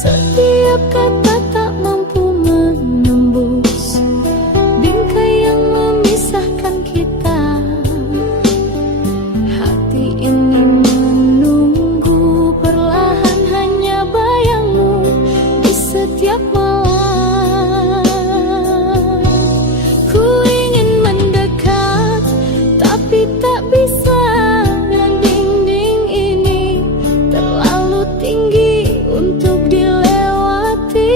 Setiap kata tak mampu menembus bingkai yang memisahkan kita. Hati ini menunggu perlahan hanya bayangmu di setiap malam. Ku ingin mendekat tapi tak bisa. Dinding ini terlalu tinggi untuk dilewati.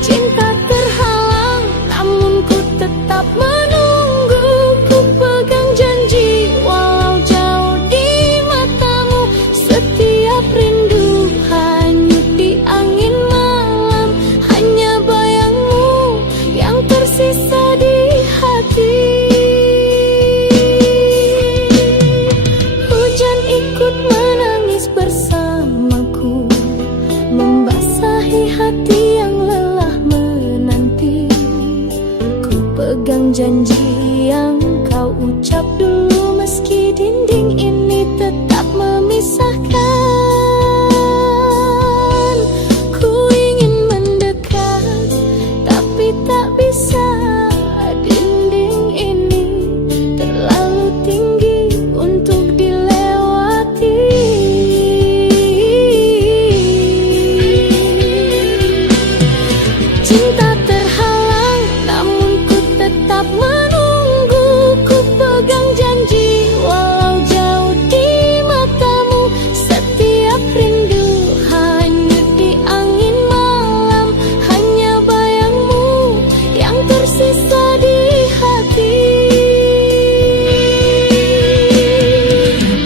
Cinta terhalang namun ku tetap menunggu. Ku pegang janji walau jauh di matamu. Setiap rindu hanyut di angin malam. Hanya bayangmu yang tersisa di hati. Hujan ikut menangis bersamaku, membasahi hati yang lelah menanti. Ku pegang janji yang kau ucap dulu, meski dinding ini tetap memisahkan. Ku ingin mendekat tapi tak bisa. Dinding ini terlalu tinggi untuk dilewati. Cinta terhalang namun ku tetap menunggu. Ku pegang janji walau jauh di matamu. Setiap rindu hanyut di angin malam. Hanya bayangmu yang tersisa di hati.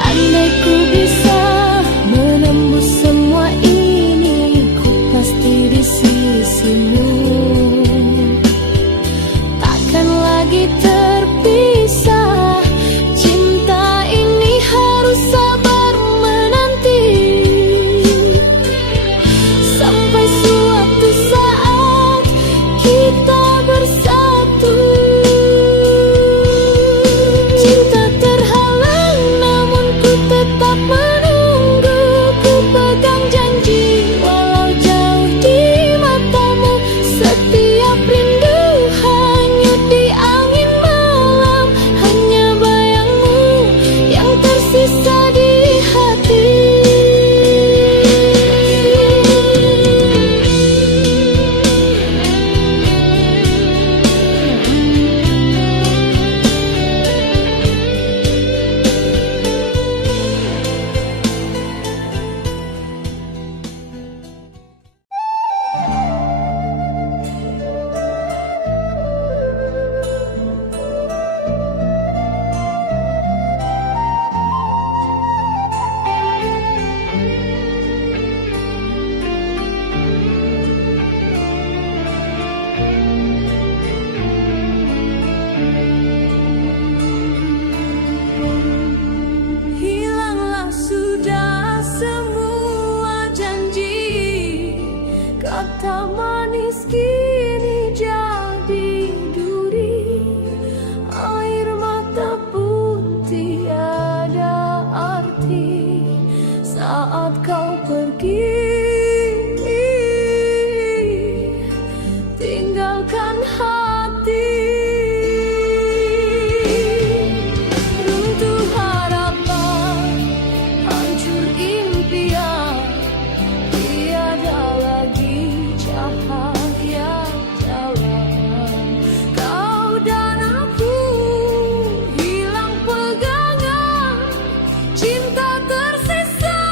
Andai ku bisa menembus semua ini, ku pasti di sisimu. Takkan lagi terpisah. Cinta ini harus sabar menanti sampai suatu saat kita bersatu. Cinta terhalang namun ku tetap menunggu. Ku pegang janji walau jauh di matamu. Setiap rindu hanyut di angin malam. Hanya bayangmu yang tersisa di hati. Hilanglah sudah semua janji. Kata manis kini jadi duri. Air mata pun tiada arti saat kau pergi. Tinggalkan hati. Runtuh harapan, hancur impian. Tiada lagi cahaya jalan. Kau dan aku hilang pegangan. Cinta tersisa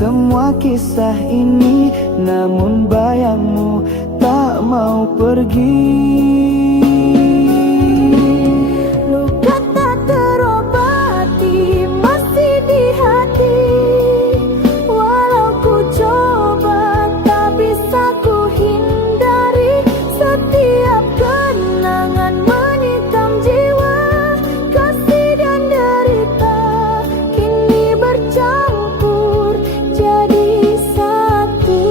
semua kisah ini, namun bayangmu tak mau pergi. Luka tak terobati masih di hati, walau ku coba tak bisa ku hindari. Setiap kenangan menikam jiwa, kasih dan derita kini bercampur jadi satu.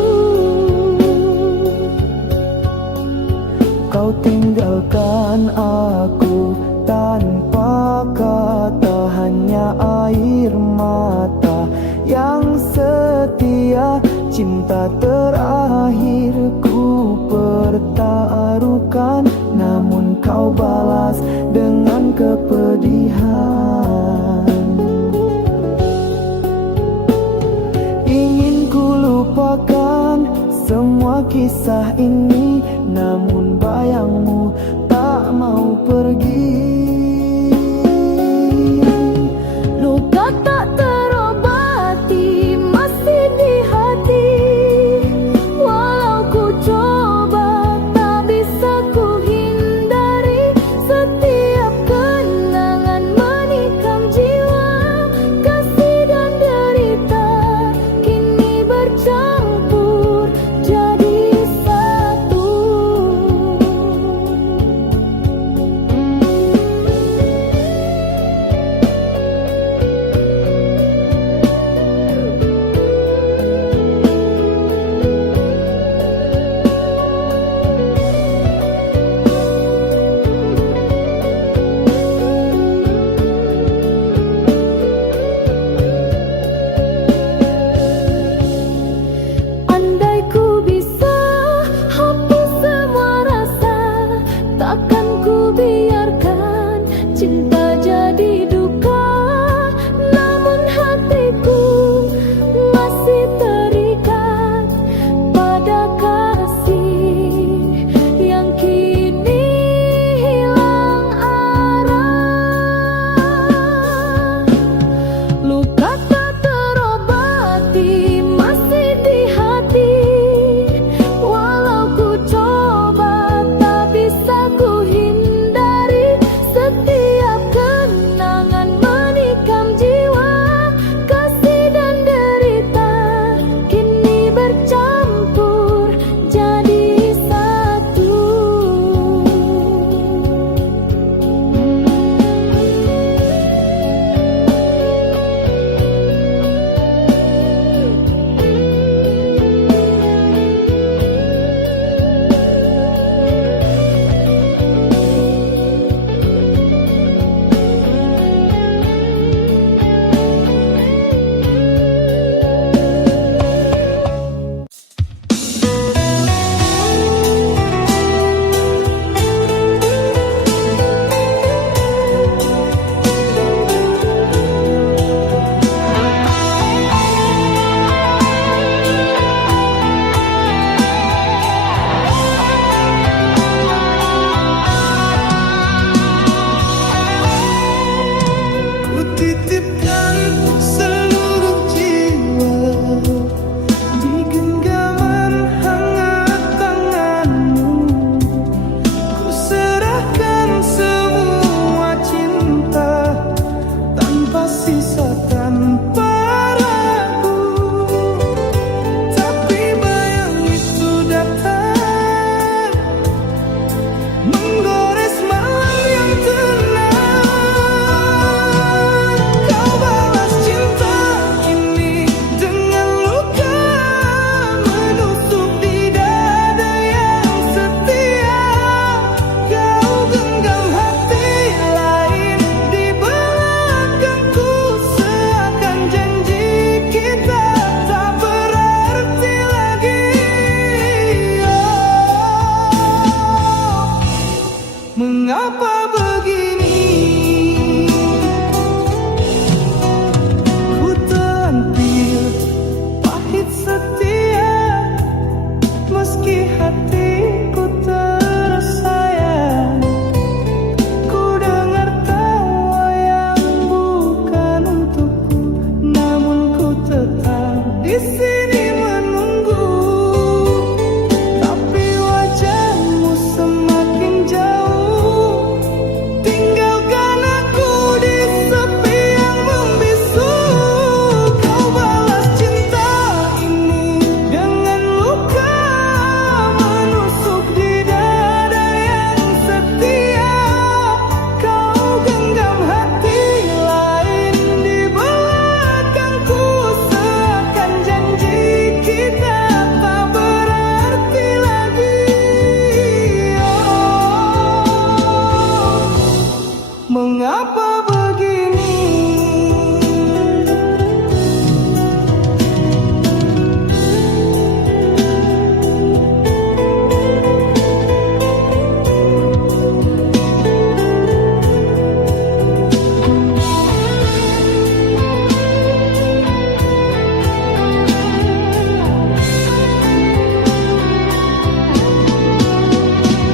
Kau tinggalkan aku tanpa kata, hanya air mata yang setia. Cinta terakhirku pertaruhkan, namun kau balas dengan kepedihan. Ingin ku lupakan semua kisah ini, namun bayangmu tak mau pergi. Luka tak terobati masih di hati, walau ku coba tak bisa ku hindari. Setiap kenangan menikam jiwa, kasih dan derita kini bercampur jadi satu. Andai ku bisa hapus semua rasa, takkan ku biarkan cinta jadi duka. Namun hatiku masih terikat pada kasih yang kini hilang arah. Luka tak terobati masih di hati, walau ku coba tak bisa ku hindari. Setiap kenangan menikam jiwa, kasih dan derita kini bercampur jadi satu. Ku titipkan seluruh jiwa di genggaman hangat tanganmu. Ku serahkan semua cinta tanpa sisa, tanpa ragu. Tapi bayang itu datang menggores malam yang tenang. Kau balas cinta kini dengan luka menusuk di dada yang setia. Kau genggam hati lain di belakangku, seakan janji kita tak berarti lagi. Mengapa begini? Ku tampil pahit setia, meski hatiku tersayang. Ku dengar tawa yang bukan untukku, namun ku tetap di sini menunggu, tapi wajahmu semakin jauh. Tinggalkan aku di sepi yang membisu. Kau balas cinta ini dengan luka menusuk di dada yang setia. Kau genggam hati lain di belakangku, seakan janji kita tak berarti lagi. Oh, mengapa begini?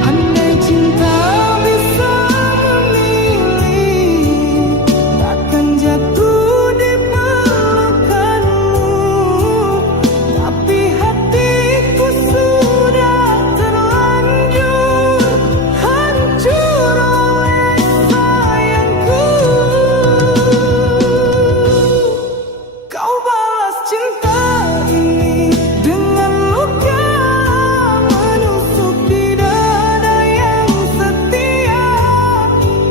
Andai cinta bisa memilih, takkan jatuh di pelukanmu. Tapi hatiku sudah terlanjur hancur oleh sayangku. Kau balas cinta ini dengan luka menusuk di dada yang setia.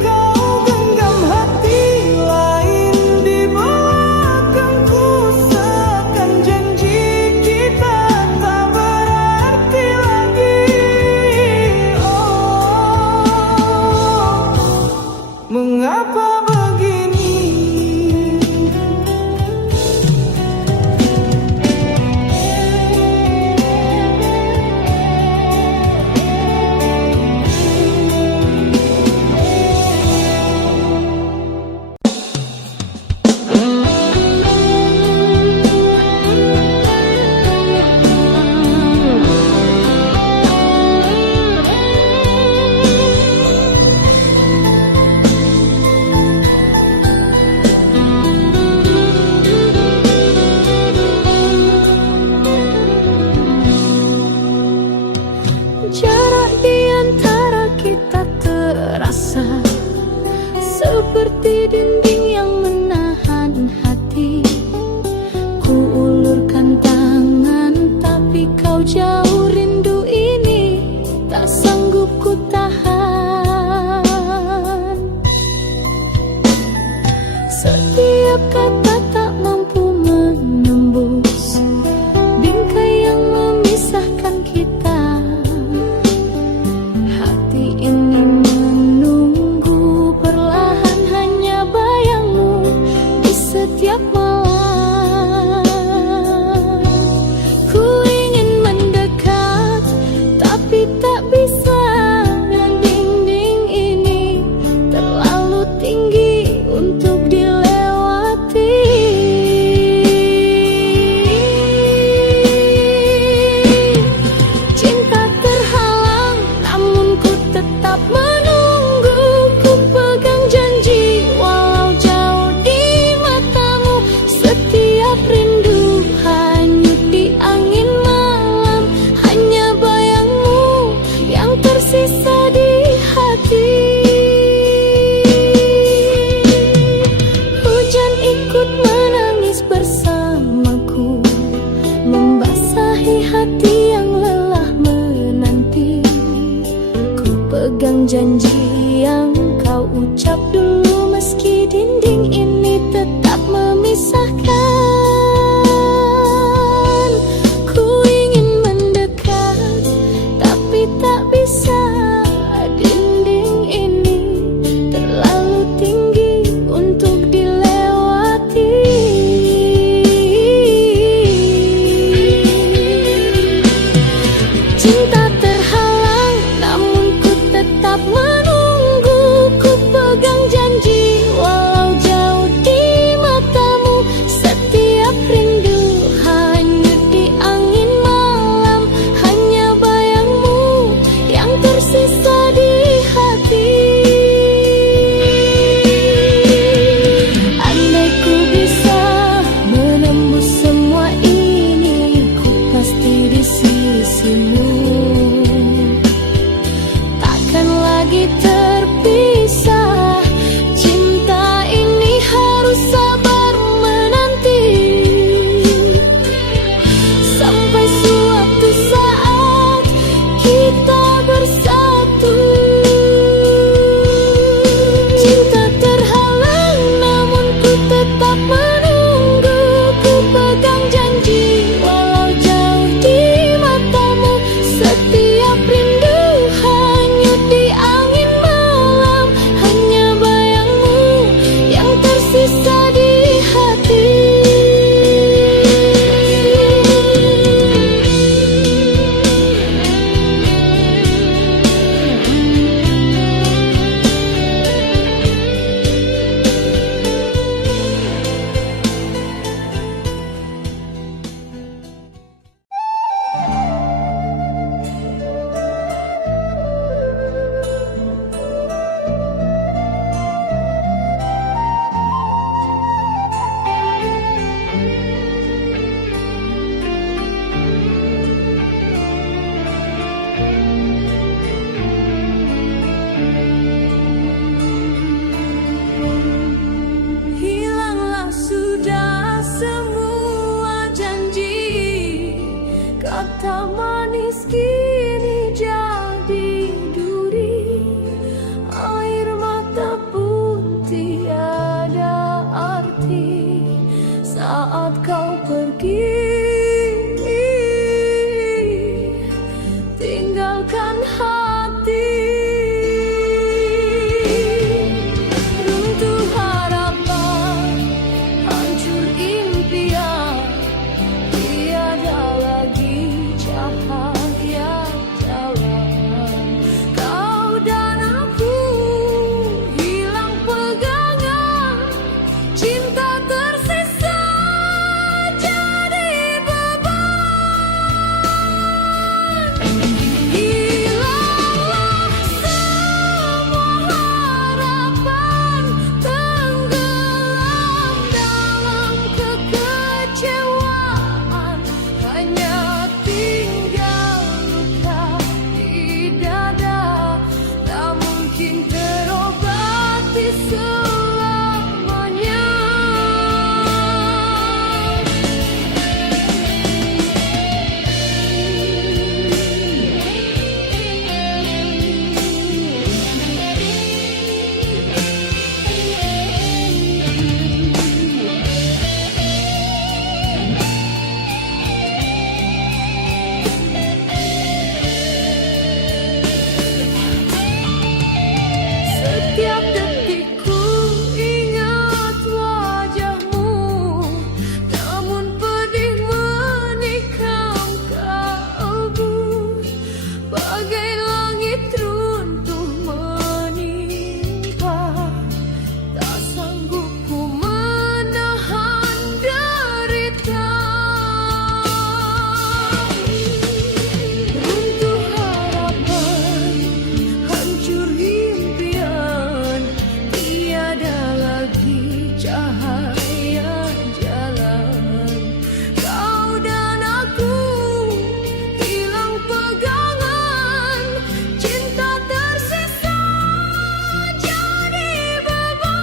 Kau genggam hati lain di belakangku, seakan janji kita tak berarti lagi. Oh, mengapa begini? Jarak di antara kita terasa seperti dinding yang menahan hati. Ku ulurkan tangan, tapi kau jauh. Rindu ini tak sanggup ku tahan. Setiap kata tak mampu menembus bingkai yang memisahkan kita. Hati ini menunggu, perlahan hanya bayangmu di setiap malam. Ku ingin mendekat, tapi tak bisa. Dinding ini terlalu tinggi untuk dilewati. Cinta terhalang, namun ku tetap menunggu. Ku pegang janji walau jauh di matamu. Setiap rindu hanyut di angin malam, hanya bayangmu yang tersisa di hati. Hujan ikut menangis bersamaku, membasahi hati yang lelah menanti. Ku pegang janji yang kau ucap dulu, meski dinding ini tetap memisahkan. Ku ingin mendekat, tapi tak bisa. Dinding ini terlalu tinggi untuk dilewati. Cinta terhalang, namun ku tetap menunggu. Ku pegang janji walau jauh di matamu. mata manis kini jadi duri, air mata pun tiada arti saat kau pergi, tinggalkan hati. Runtuh harapan, hancur impian, tiada lagi cahaya jalan. Kau dan aku hilang pegangan, cinta tersisa jadi beban. Hilanglah semua harapan, tenggelam dalam kekecewaan, hanya tinggal luka di dada, tak mungkin terobati selamanya. Setiap detik ku ingat wajahmu, namun pedih menikam kalbu. Bagai langit runtuh menimpa, tak sanggup ku menahan derita. Runtuh harapan, hancur impian, tiada lagi cahaya jalan. Kau dan aku hilang pegangan, cinta tersisa jadi beban.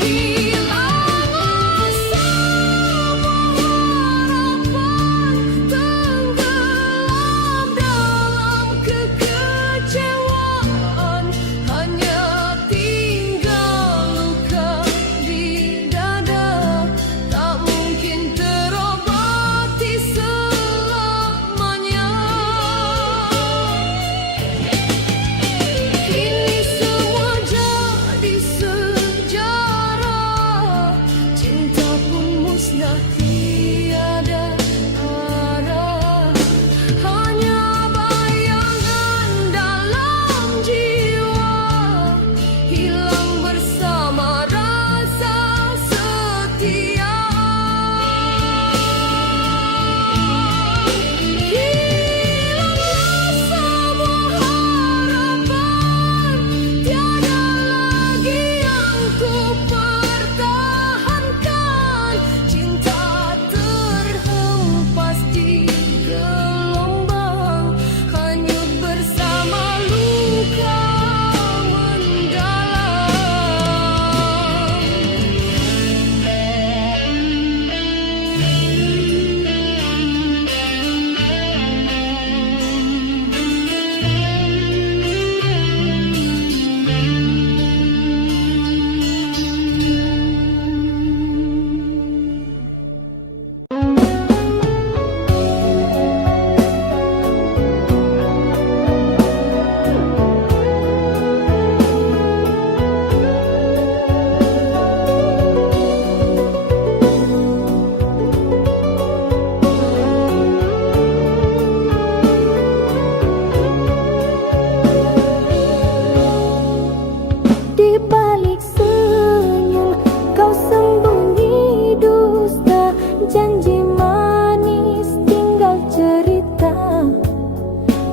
Hilanglah semua harapan, tenggelam dalam kekecewaan, hanya tinggal luka di dada, tak mungkin terobati selamanya. Kini semua jadi sejarah, cinta pun musnah tiada arah, hanya bayangan dalam jiwa, hilang bersama rasa setia. Hilanglah semua harapan, tiada lagi yang ku pertahankan, cinta terhempas di gelombang, hanyut bersama luka di balik senyum, kau sembunyi dusta, janji manis tinggal cerita.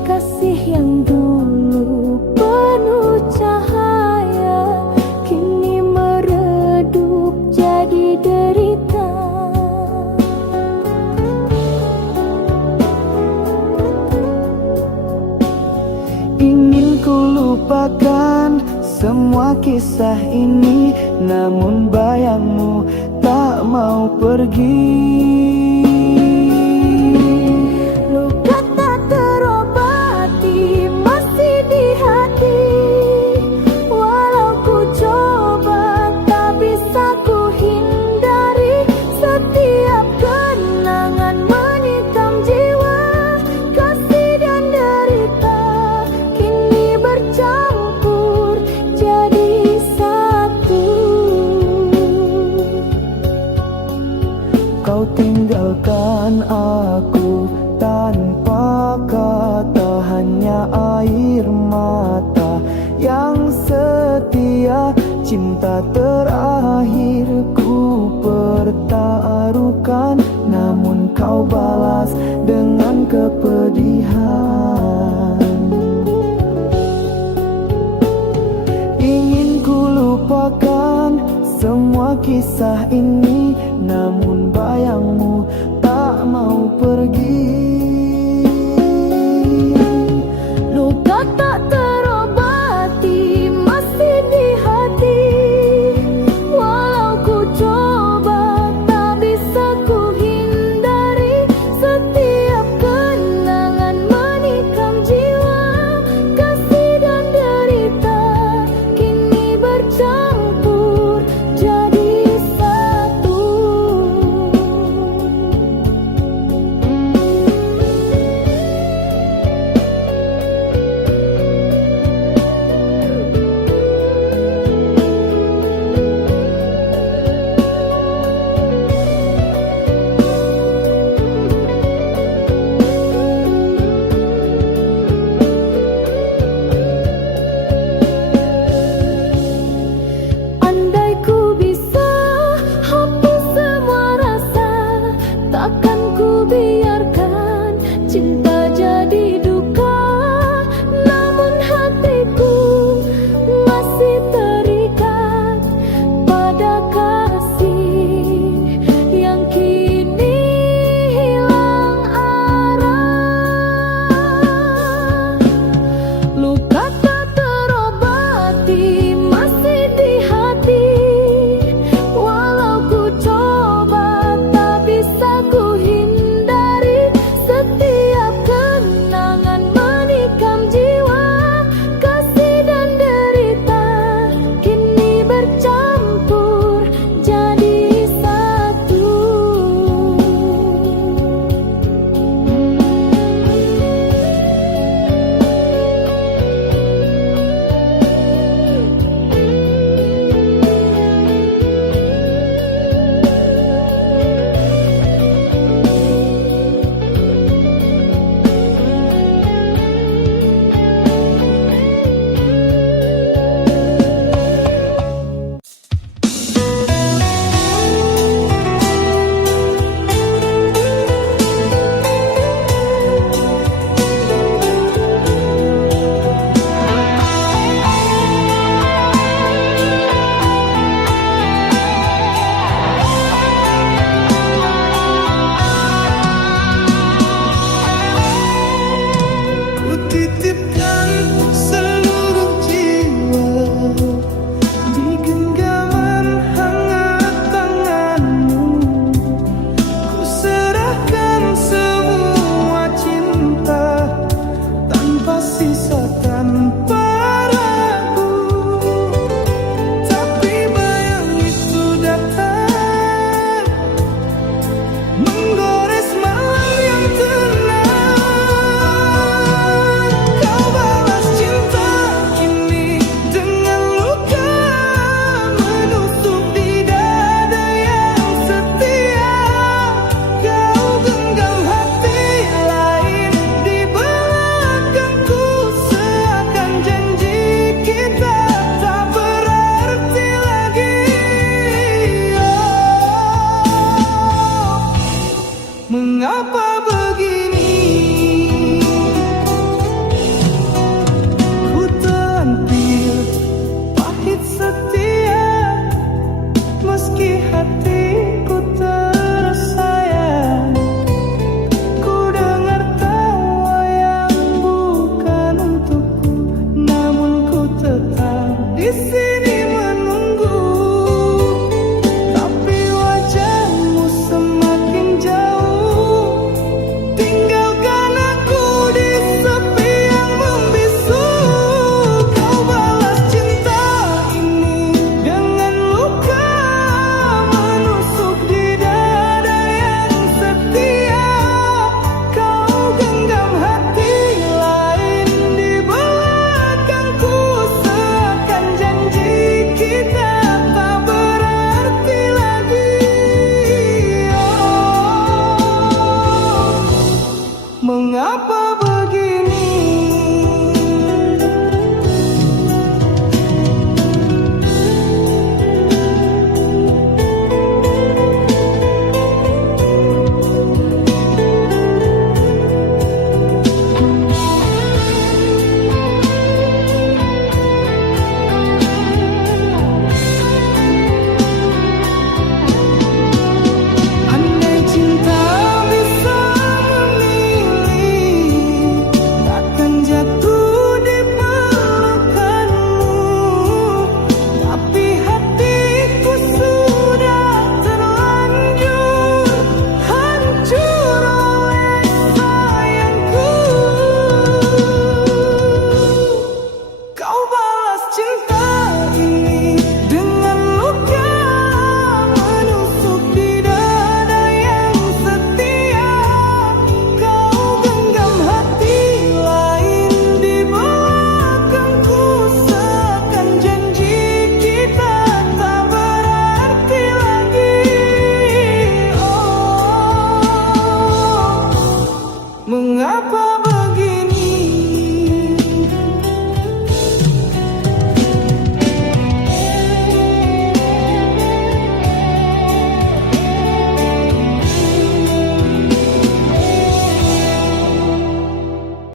Kasih yang dulu penuh cahaya, kini meredup jadi derita. Ingin ku lupakan semua kisah ini, namun bayangmu tak mau pergi. kau tinggalkan aku tanpa kata, hanya air mata yang setia. Cinta terakhir ku pertaruhkan, namun kau balas dengan kepedihan. Ingin ku lupakan semua kisah ini,